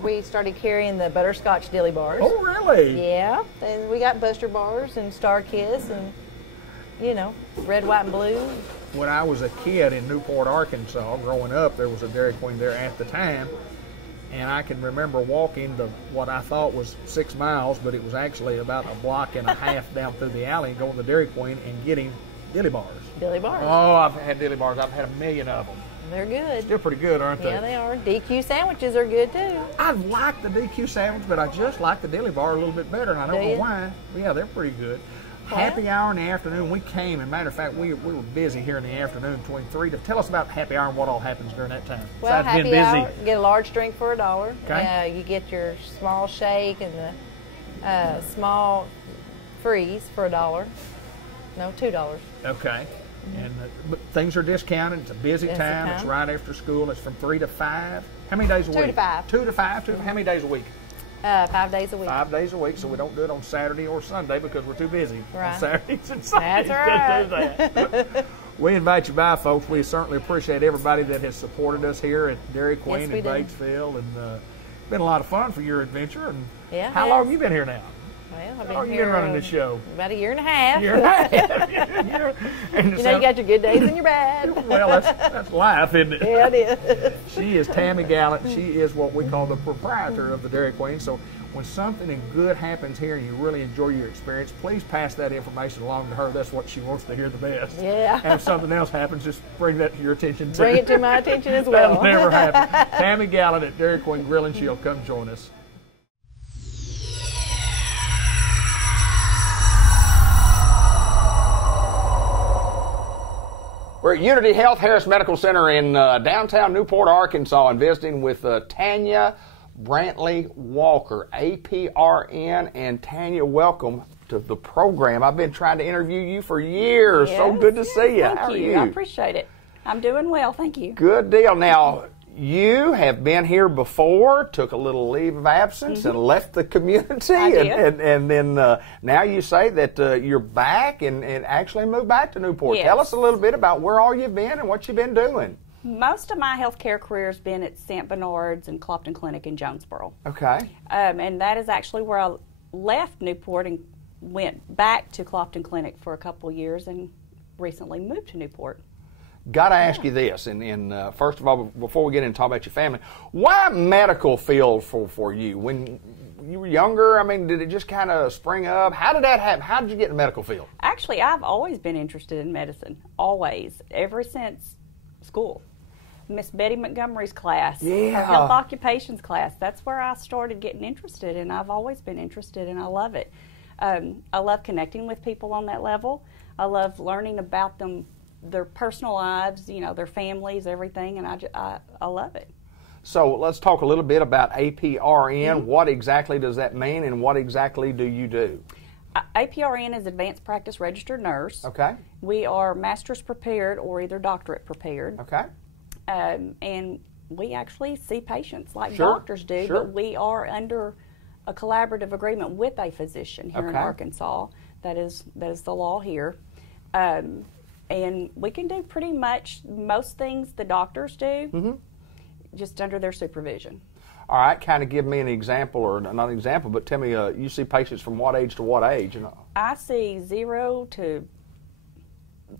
we started carrying the butterscotch dilly bars. Oh, really? Yeah, and we got Buster bars and Star Kiss and, red, white, and blue. When I was a kid in Newport, Arkansas, growing up, there was a Dairy Queen there at the time, and I can remember walking what I thought was 6 miles, but it was actually about a block and a half down through the alley, going to the Dairy Queen and getting dilly bars. Dilly bars. Oh, I've had dilly bars. I've had a million of them. They're good. Still pretty good, aren't they? Yeah, they are. DQ sandwiches are good too. I like the DQ sandwich, but I just like the dilly bar a little bit better, and I don't know why. Yeah, they're pretty good. Well, happy hour in the afternoon. We came, and matter of fact, we were busy here in the afternoon between 3 to. Tell us about happy hour and what all happens during that time. Well, happy hour, get a large drink for $1. Okay. You get your small shake and the small freeze for $1. No, $2. Okay. And but things are discounted. It's a busy time. It's right after school. It's from 3 to 5. How many days a week? 2 to 5. 2 to 5. How many days a week? 5 days a week. 5 days a week, so we don't do it on Saturday or Sunday because we're too busy on Saturdays and Sundays That's to do that. We invite you by, folks. We certainly appreciate everybody that has supported us here at Dairy Queen in Batesville, and it's been a lot of fun for your adventure. And how long have you been here now? Well, I've How long been you been here running this show? about a year and a half. Year and a half. And You know, you got your good days and your bad. well, that's life, isn't it? Yeah, it is. She is Tammy Gallant. She is what we call the proprietor of the Dairy Queen. So when something good happens here and you really enjoy your experience, please pass that information along to her. That's what she wants to hear the best. Yeah. And if something else happens, just bring that to your attention too. Bring it to my attention as well. That'll never happen. Tammy Gallant at Dairy Queen Grill and Chill. Come join us. We're at Unity Health Harris Medical Center in downtown Newport, Arkansas, and visiting with Tanya Brantley Walker, APRN. And Tanya, welcome to the program. I've been trying to interview you for years. Yes, so good to see you. How are you? I appreciate it. I'm doing well, thank you. Good deal. Now, you have been here before, took a little leave of absence, and left the community. I did. And then now you say that you're back and actually moved back to Newport. Yes. Tell us a little bit about where all you've been and what you've been doing. Most of my healthcare career has been at St. Bernard's and Clopton Clinic in Jonesboro. Okay. And that is actually where I left Newport and went back to Clopton Clinic for a couple of years and recently moved to Newport. Got to ask you this, and first of all, before we get into talk about your family, why medical field for you? When you were younger, I mean, did it just kind of spring up? How did that happen? How did you get in the medical field? Actually, I've always been interested in medicine, always, ever since school. Miss Betty Montgomery's class, Yeah. her health occupations class, that's where I started getting interested, and I've always been interested, and I love it. I love connecting with people on that level. I love learning about them, their personal lives, you know, their families, everything, and I love it. So let's talk a little bit about APRN. What exactly does that mean, and what exactly do you do? APRN is Advanced Practice Registered Nurse. Okay. We are master's prepared or either doctorate prepared. Okay. And we actually see patients like Sure, doctors do, sure. but we are under a collaborative agreement with a physician here in Okay. Arkansas. That is the law here. And we can do pretty much most things the doctors do, just under their supervision. All right, kind of give me an example, or not an example, but tell me, you see patients from what age to what age? You know? I see 0 to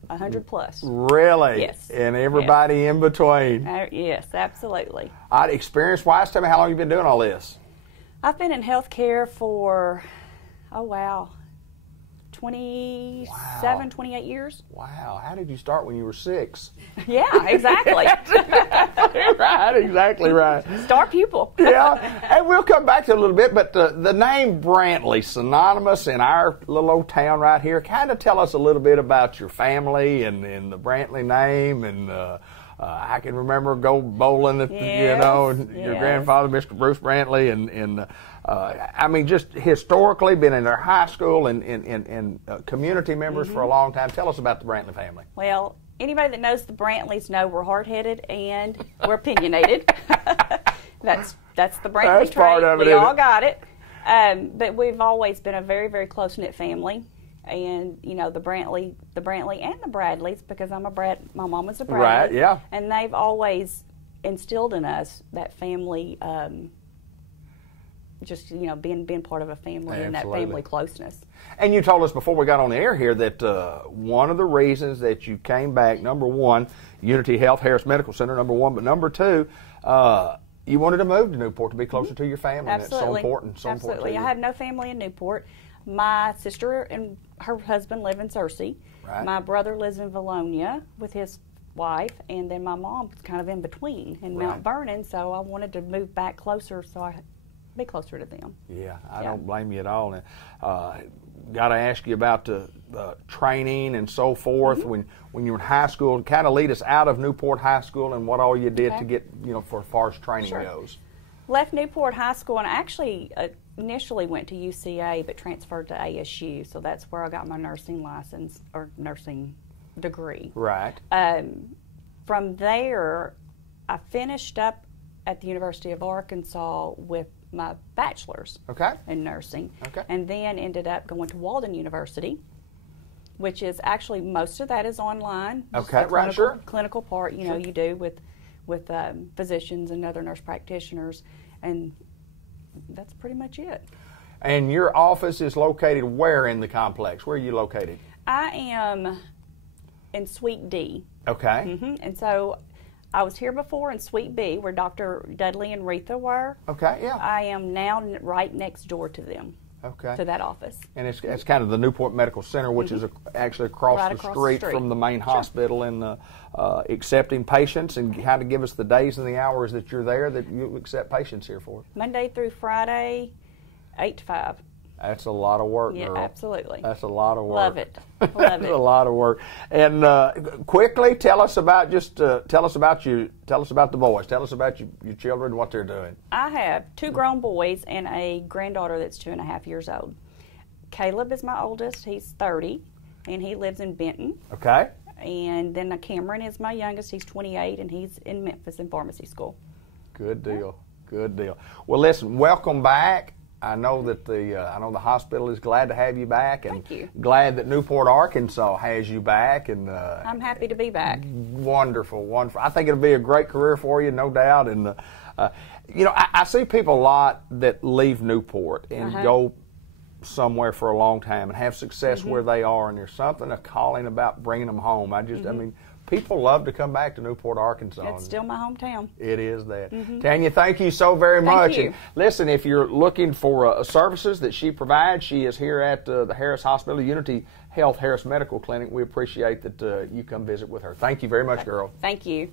100 plus. Really? Yes. And everybody in between? Yes, absolutely. Experience-wise, tell me how long you've been doing all this? I've been in healthcare for, 27, 28 years. Wow. How did you start when you were 6? Yeah, exactly. Right, exactly right. Star pupil. Yeah, and we'll come back to it a little bit, but the name Brantley, synonymous in our little old town right here. Kind of tell us a little bit about your family and the Brantley name, and I can remember go bowling at your grandfather, Mr. Bruce Brantley, and I mean, just historically been in their high school and community members for a long time. Tell us about the Brantley family. Well, anybody that knows the Brantleys know we're hard-headed and we're opinionated. That's the Brantley That's trait. part of it, We isn't all it? got it. But we've always been a very, very close-knit family. And, you know, the Brantley and the Bradleys, because my mom was a Bradley. Right, yeah. And they've always instilled in us that family, just, you know, being part of a family and that Absolutely. family closeness. And you told us before we got on the air here that one of the reasons that you came back, number one, Unity Health Harris Medical Center, number one, but number two, you wanted to move to Newport to be closer to your family. Absolutely. And that's so important. Absolutely. To you. I have no family in Newport. My sister and her husband live in Searcy. Right. My brother lives in Valonia with his wife, and then my mom's kind of in between in Right. Mount Vernon, so I wanted to move back closer so I be closer to them. Yeah, I don't blame you at all. Got to ask you about the training and so forth. When you were in high school, kind of lead us out of Newport High School and what all you did to get, for as far as training Sure. goes. Left Newport High School and I actually initially went to UCA but transferred to ASU, so that's where I got my nursing license or nursing degree. Right. From there, I finished up at the University of Arkansas with my bachelor's in nursing, and then ended up going to Walden University, which is actually most of that is online. Okay, right, sure. Clinical part, you know, you do with physicians and other nurse practitioners, and that's pretty much it. And your office is located where in the complex? Where are you located? I am in Suite D. Okay. And so I was here before in Suite B, where Dr. Dudley and Retha were. Okay, yeah. I am now right next door to them. Okay. To that office. And it's kind of the Newport Medical Center, which is actually across, right the across street the street from the main hospital, and accepting patients, and kind of give us the days and the hours that you're there that you accept patients here for. Monday through Friday, 8 to 5. That's a lot of work, Yeah, girl. Absolutely. That's a lot of work. Love it. Love That's it. a lot of work. And quickly, tell us about the boys. Tell us about your children, what they're doing. I have 2 grown boys and a granddaughter that's 2.5 years old. Caleb is my oldest. He's 30, and he lives in Benton. Okay. And then Cameron is my youngest. He's 28, and he's in Memphis in pharmacy school. Good deal. Good deal. Well, listen, welcome back. I know that the hospital is glad to have you back, and Thank you. glad that Newport, Arkansas has you back. And I'm happy to be back. Wonderful, wonderful. I think it'll be a great career for you, no doubt. And I see people a lot that leave Newport and go somewhere for a long time and have success where they are, and there's something a calling about bringing them home. I mean, people love to come back to Newport, Arkansas. It's still my hometown. It is that. Tanya, thank you so very much. You. And listen, if you're looking for services that she provides, she is here at the Harris Hospital, Unity Health Harris Medical Clinic. We appreciate that you come visit with her. Thank you very much, girl. Thank you.